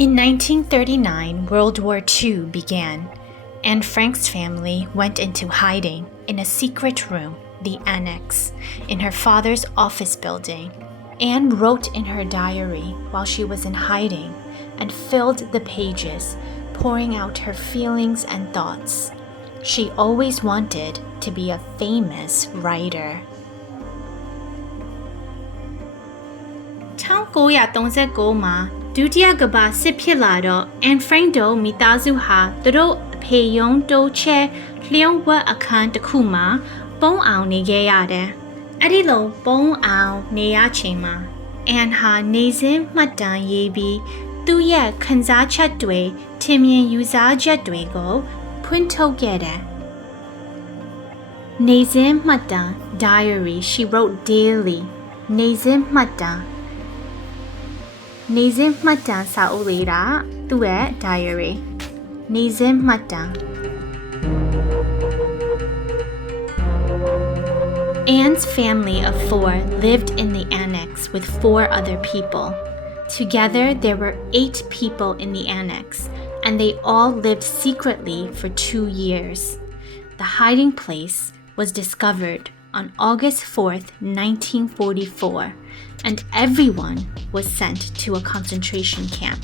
In 1939, World War II began, and Frank's family went into hiding in a secret room, the annex, in her father's office building. Anne wrote in her diary while she was in hiding and filled the pages, pouring out her feelings and thoughts. She always wanted to be a famous writer. 1939မှာဒုတိယကမ္ဘာစစ်ဖြစ်လာတော့ Anne Frank တို့မိသားစုဟာသူတို့အဖေရုံးတိုးချဲလျှို့ဝှက်အခန်းတစ်ခုမှာပုံအောင်နေခဲ့ရတယ်။အဲ့ဒီလိုပုံအောင်နေရချိန်မှာ Anne ဟာနေစဉ်မှတ်တမ်းရေးပြီးသူ့ရဲ့ခံစားချက်တွေထင်မြင်ယူဆချက်တွေကိုဖွင့်ထုတ်ခဲ့တယ်။နေစဉ်မှတ်တမ်း diary she wrote daily နေစဉ်မှတ်တမ်းနေစဉ်မှတ်တမ်းစာအုပ်လေးတာသူ့ရဲ့ diary နေစဉ်မှတ်တမ်း Anne's family of 4 lived in the annex with 4 other people. Together there were 8 people in the annex, and they all lived secretly for 2 years. The hiding place was discovered on August 4th, 1944, and everyone was sent to a concentration camp.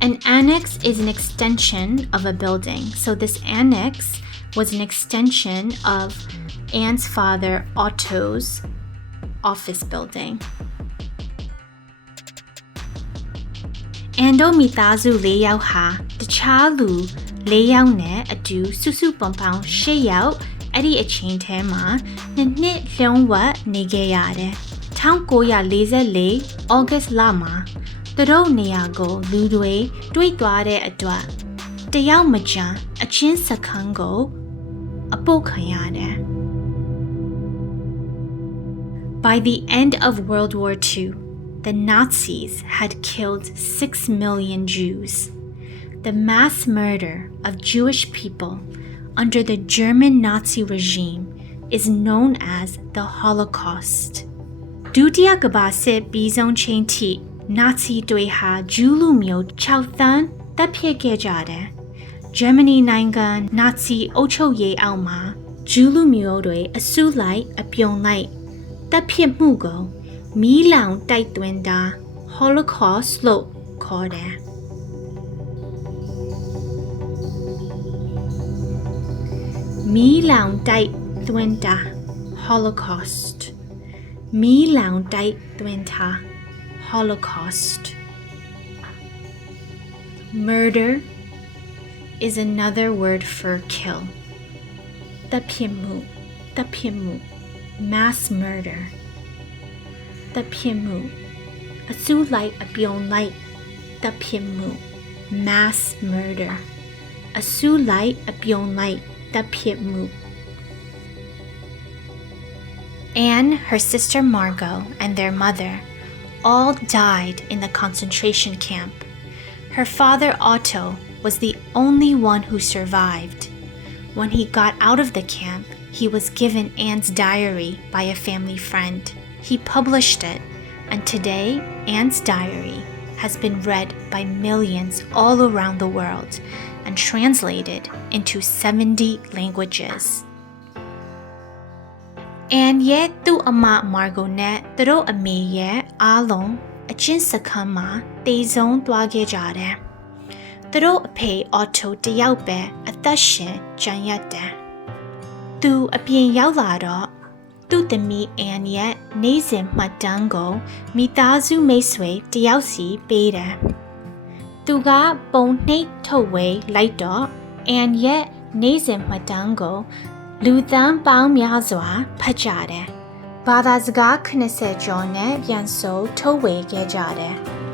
An annex is an extension of a building, so this annex was an extension of Anne's father Otto's office building. Anne တို့မိသားစု4ယောက်ဟာတခြားလူ4ယောက်နဲ့အတူစုစုပေါင်း8ယောက်အဲ့ဒီအချိန်ထဲမှာနှစ်လျှို့ဝှက်နေခဲ့ရတယ်။1944 August လမှာသူတို့နေရာကိုလူတွေတွေ့သွားတဲ့အတွက်တယောက်မကျန်အချင်းစခန်းကိုအပုတ်ခံရတယ်။ By the end of World War II, the Nazis had killed 6 million Jews. The mass murder of Jewish people under the German Nazi regime is known as the Holocaust. ဒုတိယကမ္ဘာစစ်ပြီးဆုံးချိန်ထိ Nazi တွေဟာဂျူးလူမျိုး6သန်းတပ်ဖြတ်ခဲ့ကြတယ်။ Germany နိုင်ငံ Nazi အုပ်ချုပ်ရေးအောက်မှာဂျူးလူမျိုးတွေအစုလိုက်အပြုံလိုက်တပ်ဖြတ်မှုကိုမီးလောင်တိုက်သွင်းတာ Holocaust လို့ခေါ်တယ်။မီးလောင်တိုက်သွင်းတာ Holocaust မီးလောင်တိုက်သွင်းတာ Holocaust Murder is another word for kill တပ်ဖြတ်မှု mass murder တပ်ဖြတ်မှုအစုလိုက်အပြုံလိုက်တပ်ဖြတ်မှု mass murder အစုလိုက်အပြုံလိုက်တပ်ဖြတ်မှု Anne, her sister Margot, and their mother all died in the concentration camp. Her father Otto was the only one who survived. When he got out of the camp, he was given Anne's diary by a family friend. He published it, and today Anne's diary has been read by millions all around the world and translated into 70 languages. Anne ရဲ့သူ့အမ Margot နဲ့သူတို့အမေရဲ့အားလုံးအချင်းစခန်းမှာတေဆုံးသွားခဲ့ကြတယ်။သူတို့အဖေ Otto တယောက်ပဲအသက်ရှင်ကျန်ရစ်တယ်။သူအပြင်ရောက်လာတော့သူ့သမီး Anne ရဲ့နေ့စဉ်မှတ်တမ်းကိုမိသားစုမိတ်ဆွေတယောက်စီပေးတယ်။သူကပုံနှိပ်ထုတ်ဝေလိုက်တော့ Anne ရဲ့နေ့စဉ်မှတ်တမ်းကိုလူသန်းပေါင်းများစွာဖတ်ကြတယ်။ဘာသာစကား80ကျော်နဲ့ပြန်ဆိုထုတ်ဝေခဲ့ကြတယ်။